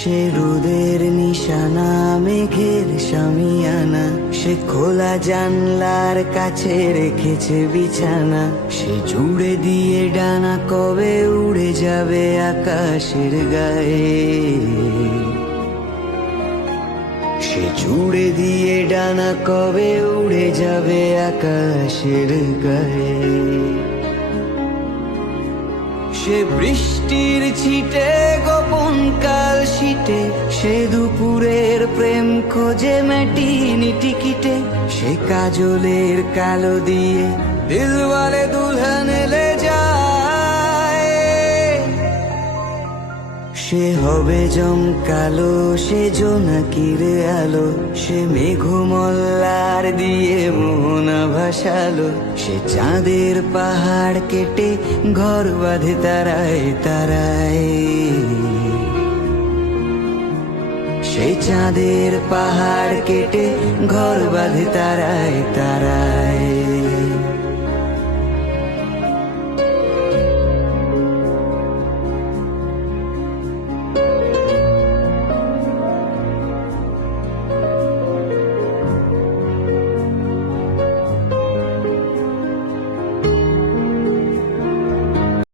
সে রোদের নিশানা মেঘের শামিয়ানা, সে খোলা জানলার কাছে রেখেছে বিছানা। সে জুড়ে দিয়ে ডানা কবে উড়ে যাবে আকাশের গায়ে। সে জুড়ে দিয়ে ডানা কবে উড়ে যাবে আকাশের গায়ে। সে বৃষ্টির ছিটে গোপন কাল শীতে, সে দুপুরের প্রেম খোঁজে ম্যাটিনি টিকিটে। সে কাজলের কালো দিয়ে দিলওয়ালে দুলহান লে যায়। সে হবে জমকালো, সে জোনাকির আলো, সে মেঘমল্লার দিয়ে মোহনা ভাসালো। সে চাঁদের পাহাড় কেটে ঘর বাঁধে তারায় তারায়। সে চাঁদের পাহাড় কেটে ঘর বাঁধে তারায় তারায়।